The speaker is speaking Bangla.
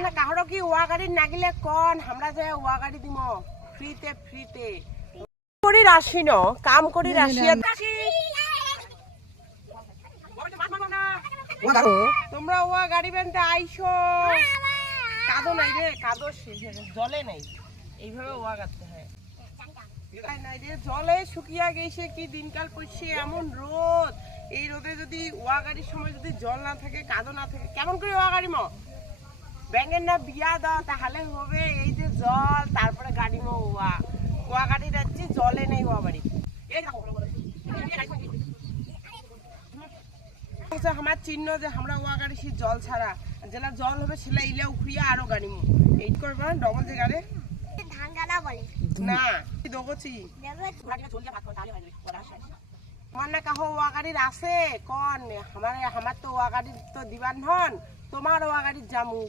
না কাহরো কি ওয়া গাড়ি নাগিলে কোন আমরা যে ওয়া গাড়ি দিম ফ্রিতে করি রাশি ন কাম করি রাশি তোমরা ওয়া গাড়ি বেনতে আইছো কাদো নাই রে কাদো জলে নাই এইভাবে ওয়া গাড়তে হয় নাই রে জলে শুকিয়ে গেছে কি দিনকাল পড়ছে এমন রোদ এই রোদে যদি ওয়া গাড়ির সময় যদি জল না থাকে কাদো না থাকে কেমন করে ওয়া গাড়ি ব্যাঙের না বিয়া দাও তাহলে হবে এই যে জল তারপরে গাড়ি ওয়া গাড়ি যাচ্ছি জলে নেই ওয়া বাড়ি আমার চিহ্ন যে আমরা ওয়া গাড়ি সে জল ছাড়া যেটা জল হবে সেটা ইলে উখড়িয়া আরো গাড়ি এই করবো ডবল যে গাড়ি না দগছি তোমার না কাহো ওয়া গাড়ির আছে কন আমার তো ওয়া গাড়ির তো দিবান হন তোমার ওয়া গাড়ির জামু